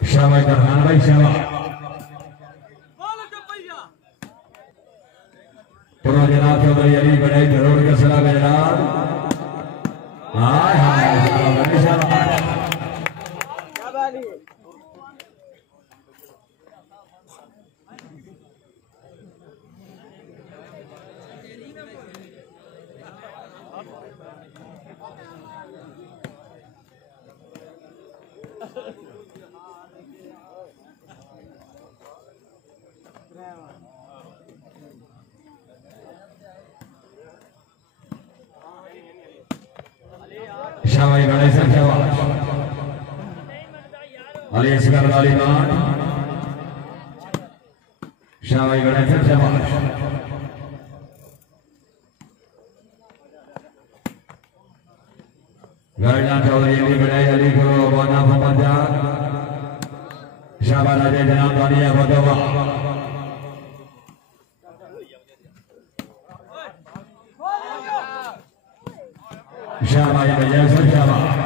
शाबाश फरहान भाई शाबाश पुरो जनाब चौधरी अली बड़ाई जरूर का सलाम जनाब हाय हाय शाबाश शाबाश शाबाश गणेश शाबाश अली असगर अली खान शाबाश गणेश शाबाश गणेश चौधरी अली बड़ाई अली को वाना मोहम्मद शाबाश अजय जनाब दानिया बदवा शाबाश भैया शाबाश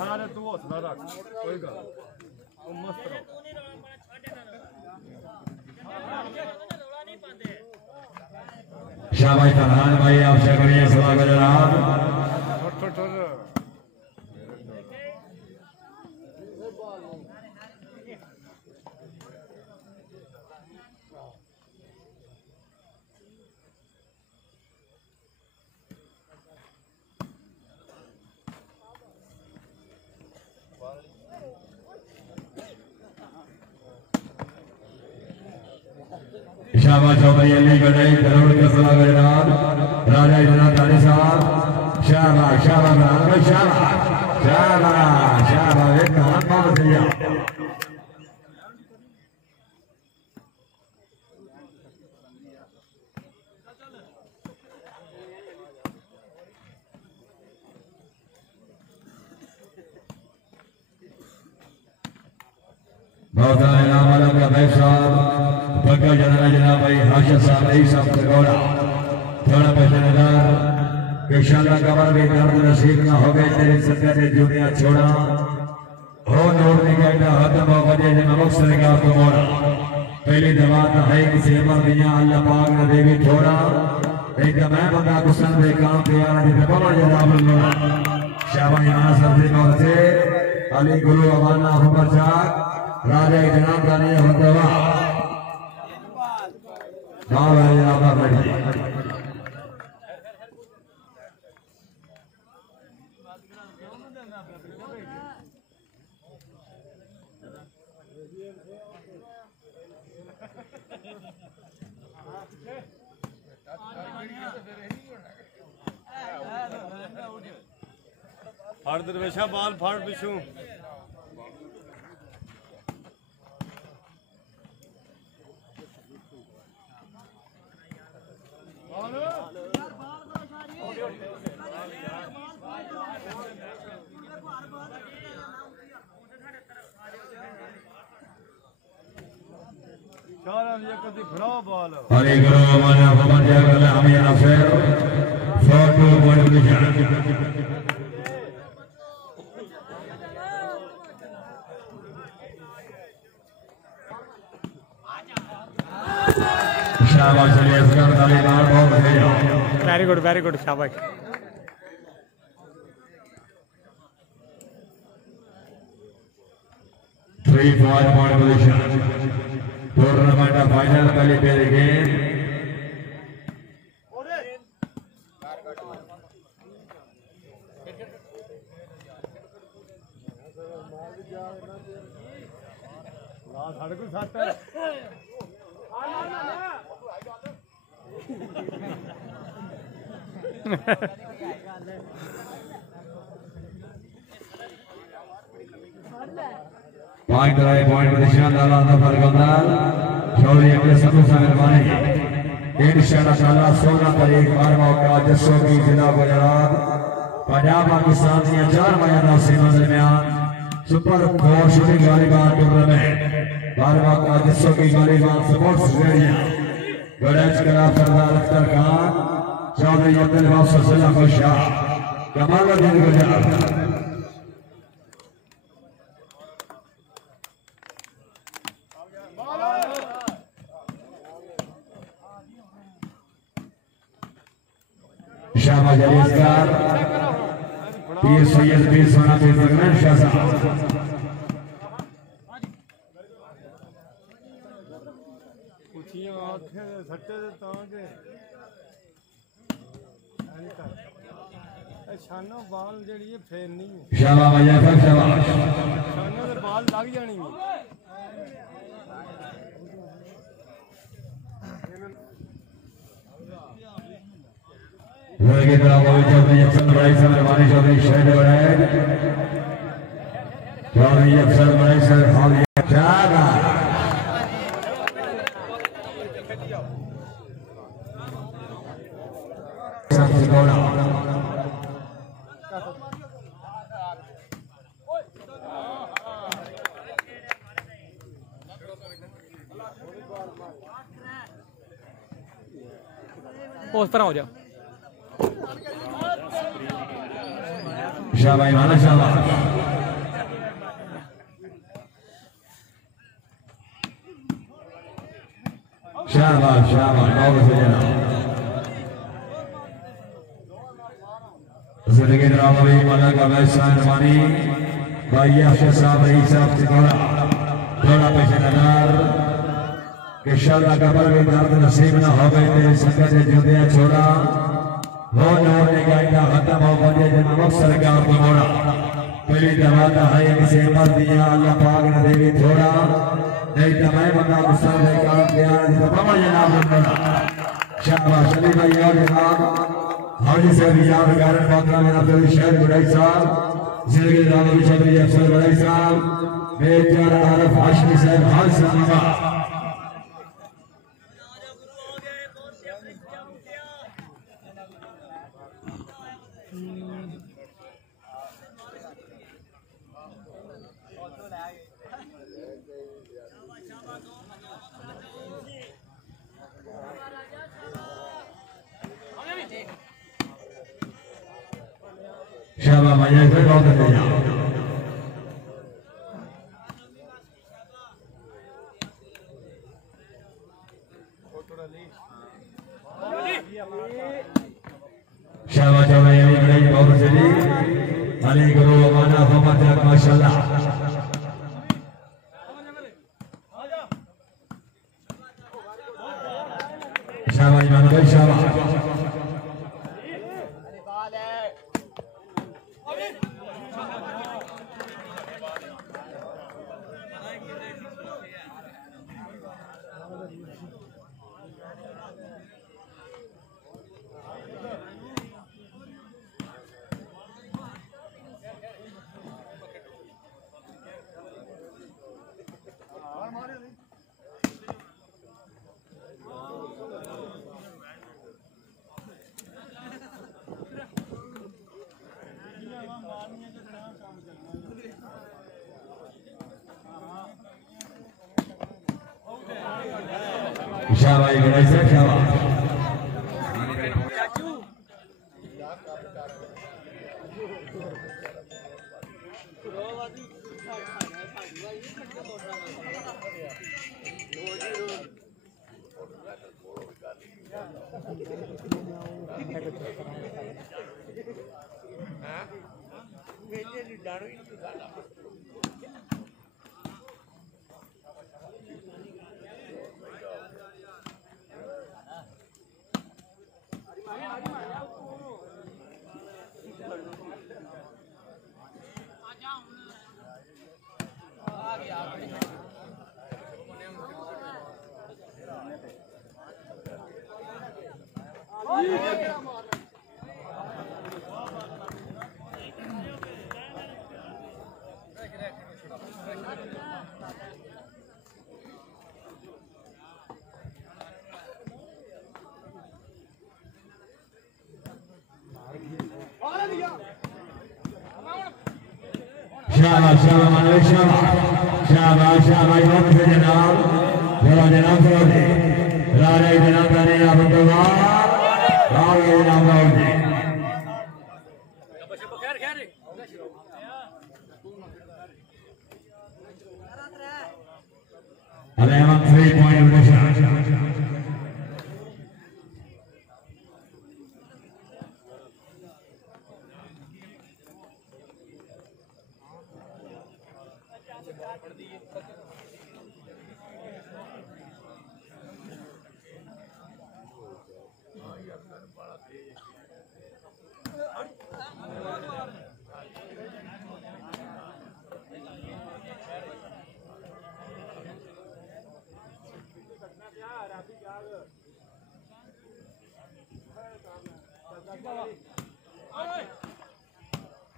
हारे तू हौसला रख कोई गल तू मस्त रहो शाबाश फरहान भाई आप शुक्रिया स्वागत जनाब शाबाश चौधरी अली बड़ाई जरूर का सलाम जनाब राजा जनाब ताली साहब शाबाश शाबाश शाबाश शाबाश शाबाश एक हाथ मार दिया बहुत सारे नाम वालों का भाई साहब बग्गा जना जनाब भाई हाशिर साहब यही सब तगोड़ा थोड़ा पैसेदार कि शाला कबर भी दर्द नसीब ना हो गए तेरी सत्या ने दुनिया छोड़ा हो नूर निकालना खत्म हो गए जिन मकसद का तो मोड़ा पहली दवा तो है किसी अमर दिया अल्लाह पाक ने देवी छोड़ा एक मैं बंदा गुस्सा दे काम पे आ जिसे बोलो जनाब अल्लाह शाबाश यहाँ सबसे मौजे अली गुरु अवाना हुबर जाग राजा जनाब का नहीं होता वाह जनाब बढ़िया फाड़ दरवेशा बाल फाड़ पिछू अरे गुरु माना भवन जागल हमें अफेर फोटो बड़ निशान शाबाश अली असगर तालीबान बहुत बढ़िया वेरी गुड शाबाश 3-5 point position tournament final पहली पहली गेम पॉइंट राय पॉइंट निशान डाला था फरगंदार चौधरी अपने सबों से मेहरबानी इंशाअल्लाह 16 तारीख 12 मौका जस्सों की जिला गुजरात पंजाब पाकिस्तान की 4 मैदान सीमा दरमियान सुपर 4 शूटिंग वालीबॉल टूर्नामेंट 12 मौका जस्सों की वालीबॉल स्पोर्ट्स स्टेडियम गणेश कला सरदार अख्तर खान चौधरी अब्दुल वासिफ जिला खुशाह कमालुद्दीन गुजरात शाबाश अली असगर पीर सैयद पीर सोना पीर फरमान शाह साहब कुछियां आंखें सट्टे दे तांगे शानो बाल जड़ी है फेर नहीं शाबाश मुजफ्फर शाबाश शानो दे बाल लग जानी लड़के तरह बोल चौधरी अफसर बड़ाई सर हमारे चौधरी शहद बड़ाई चौधरी अफसर बड़ाई सर खाली शाबाश सबसे बड़ा उस तरह हो जा शाबाश माना शाबाश शाबाश शाबाश बहुत से जना जिंदगी ड्रामा माला का वैसा रवानी भाई अफसर साहब रईस साहब से थोड़ा पेश नजर कि शाला का पर भी दर्द नसीब न हो गए तेरी संगत से जुदिया छोड़ा वो नूर ने गायदा खत्म हो गए जना मकसद का और मोड़ा पहली दवाता है किसे मत दिया अल्लाह पाक ने देवी थोड़ा नहीं तो मैं बंदा गुस्सा दे काम किया तो बाबा जनाब बोला शाबाश अली भाई और जनाब हाजी से रियाद गारन पात्रा में अब्दुल शहर गुड़ाई साहब जिंदगी रामा चौधरी अफसर गुड़ाई साहब मेजर आरफ हाशमी साहब हाल सलामा शाबाश मजा से बहुत बढ़िया शाबाश शाबाश अली बड़ी बहुत सही अली गुरु माना मोहम्मद माशाल्लाह शाबाश माना भाई शाबाश शाबाश गुड़ाई साहब शाबाश शाबाश शाबाश मानव शाबाश शाबाश शाबाश बहुत से जनाब जरा जनाब सरोदे राजा जनाब ताने आप दुआ राजा जनाब राउजी 11 3-point position.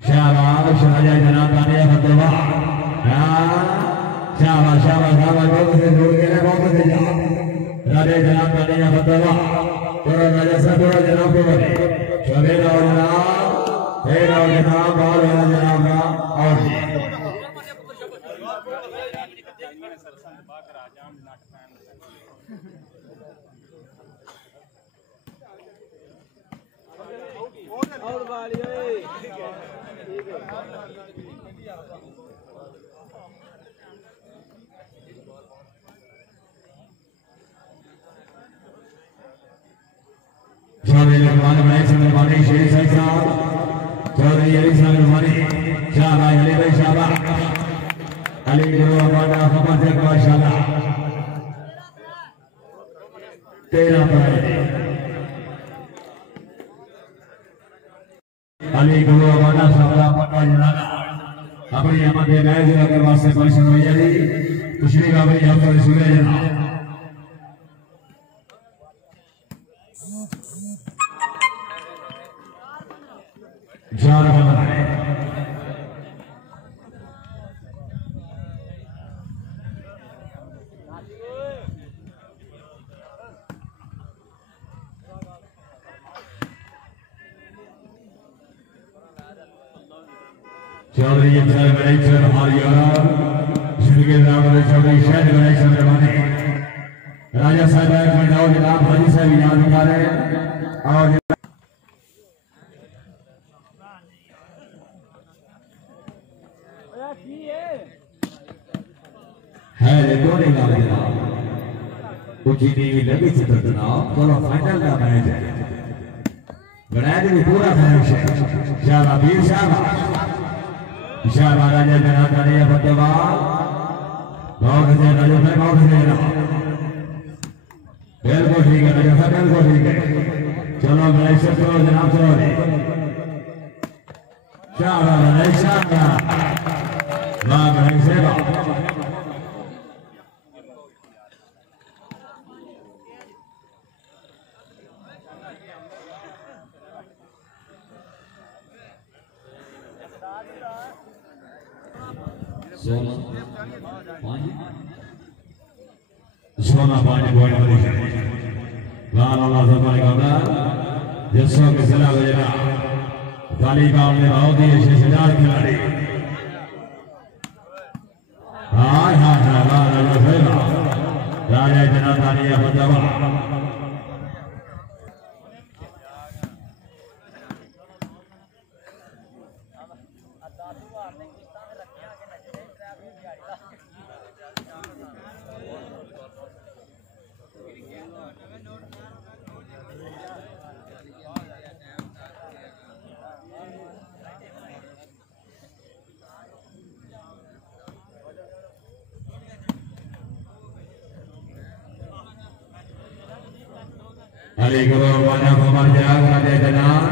शाबाश राजा जनाब तानिया फतवा शाबाश शाबाश शाबाश बहुत से जोड़ के बहुत से जा राजा जनाब तानिया फतवा और राजा साहब और जनाब को बने शबीर और जनाब हे और जनाब और जनाब और और वाली चौधरी लखमान भाई संगवानी शेर साहब चौधरी अली संगवानी शाबाश अली भाई शाबाश अली जो हमारा खबर से माशाल्लाह 13 पॉइंट अली जो हमारा सबला पटवा जनाना अपनी हमारे मैच अगर वास्ते परिश्रम हुई है तुश्री का भाई हम पर सुने जना चार बनाए चौधरी अफसर गणेश्वर हरियाणा जिनके नाम चौधरी शहर गणेश्वर बने राजा साहब मंडाओ जनाब हाजी साहब याद बता रहे और है दोनों गाने जनाब ऊंची नीवी लगी थी तो जनाब चलो फाइनल का मैच है बनाए भी पूरा मैच है शाबाश वीर शाबाश शाबाश राजा जनाब तानिया फतवा बहुत से राजा भाई बहुत से जनाब बिल्कुल ठीक है राजा साहब बिल्कुल ठीक है चलो गणेश चलो जनाब चलो शाबाश शाबाश वाह गणेश सेवा सोना पानी पॉइंट पर दिखे लाल अल्लाह सबने कहा जैसों के सलाह बजना तालिबान में बहुत ही शेषदार खिलाड़ी हाय हाय हाय लाल अल्लाह सब राजा जनाब तानिया फतवा अली गुरु वाला खबर जाग राजे जनाब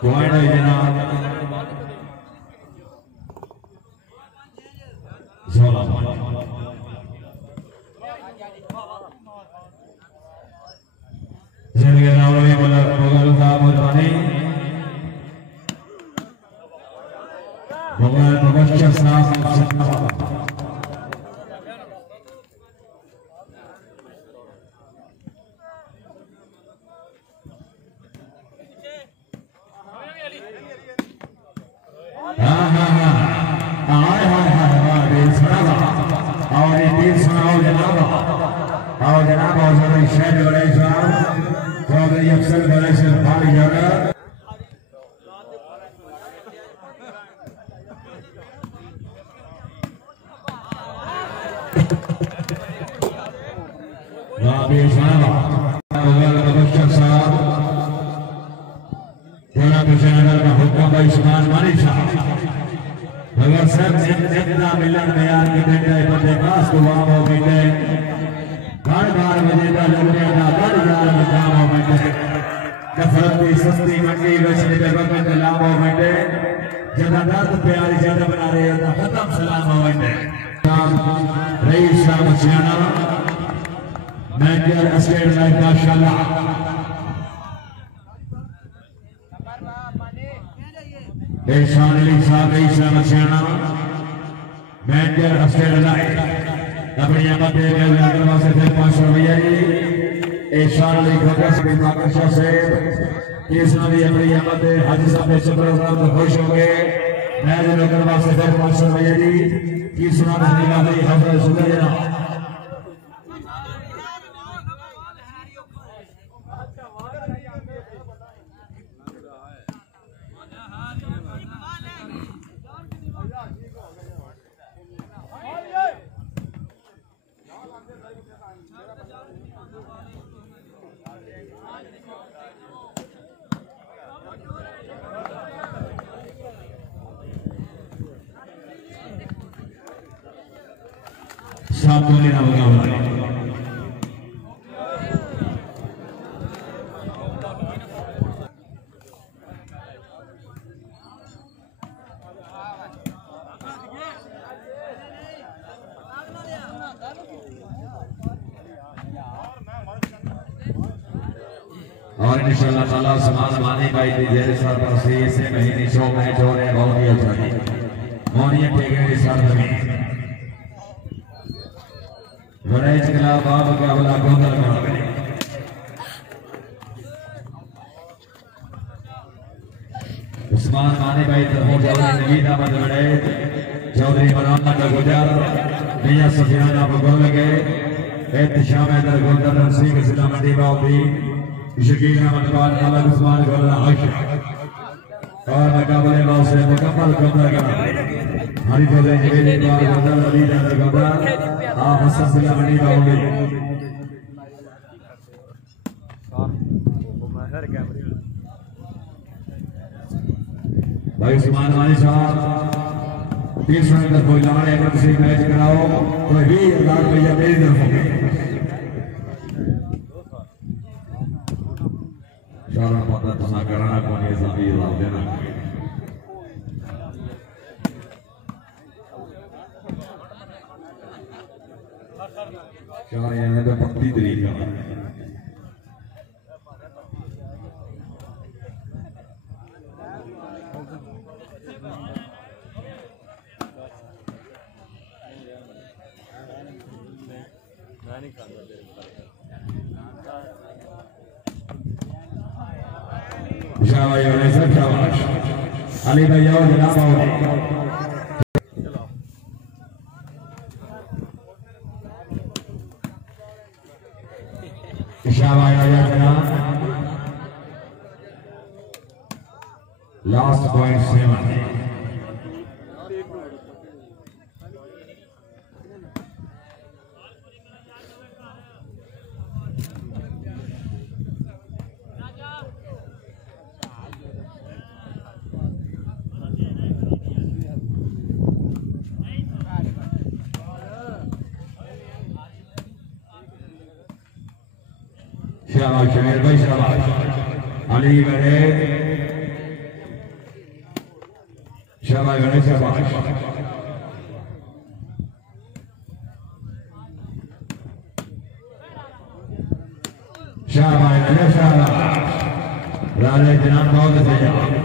पॉइंट जनाब 16 जिंदगी नाम में मुगल साहब मुरबानी मुगल मुबशर साहब अभी इस्माइल बख्शर साहब थोड़ा कुशनगर का हुक्म भाई उस्मान मानी साहब अगर सब जितना मिलन में यार के बेटे बंदे खास दुआ हो मिले हर बार मुझे का लगने का हर यार मकाम हो मिले कसरत की सस्ती मंडी बेचने पे वक्त लाभ हो मिले जबरदस्त प्यारी जगह बना रहे हैं खत्म सलाम हो मिले rice Shah मसियाना manager state life माशाल्लाह एहसान अली साहब rice Shah मसियाना manager state life अपनी आमद दे गए करवा से 500 रुपया जी एहसान अली खोखा से माकशा से किसना भी अपनी आमद दे हाजी साहब ने शुक्र तो खुश हो गए मैनेजर करवा से 500 रुपया जी किसना भी भाई हजरत सुलेना साथ में लेना होगा और इंशाअल्लाह ताला समाज माने भाई की जेर सर पर से महीने शो मैच हो रहे बहुत ही अच्छा मोनिया टेगे सर में वरेज किला बाब का वाला गोंदल में उस्मान माने भाई तरफ चौधरी नवीद अहमद बड़े चौधरी मोहम्मद गुजर मियां सफियान आप गोल लगे एहतशाम हैदर गोंदल सिंह जिला मंडी बाबी शकील अहमद खान अलग उस्मान गोला हक और मुकाबले में से मुकम्मल कब्जा करा हरी चौधरी जवेरी बार गोंदल अली अंदर कब्जा आप हसन जिला मंडी बाबी भाई उस्मान वाली साहब 30 मिनट तक कोई लड़ाई अगर किसी मैच कराओ तो 20,000 रुपया मेरी तरफ होंगे चारों पता तमा करना कौन है सभी लाभ देना चार यहाँ तो पक्की तरीका अली भैया और जनाब लास्ट पॉइंट 7 शाबाश शमीर भाई शाबाश अली बड़े शाबाश बड़े शाबाश शाबाश बड़े शाबाश राजे जनाब बहुत सही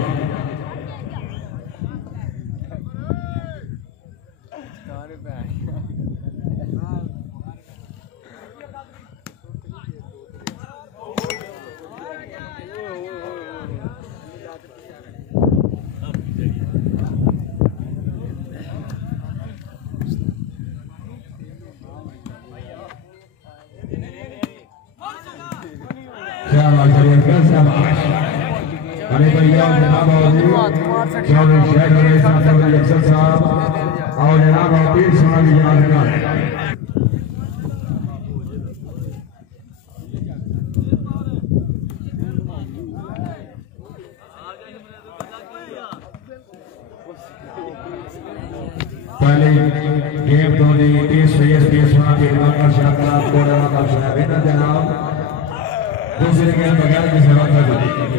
अरे भैया जनाब चौधरी शेख साहब और जनाब पीर सोना की याद पहले गेम तो दी 30 वाला फिल्म का शानदार स्कोर का शानदार जनाब दूसरे गेम बगैर की सेवा कर दी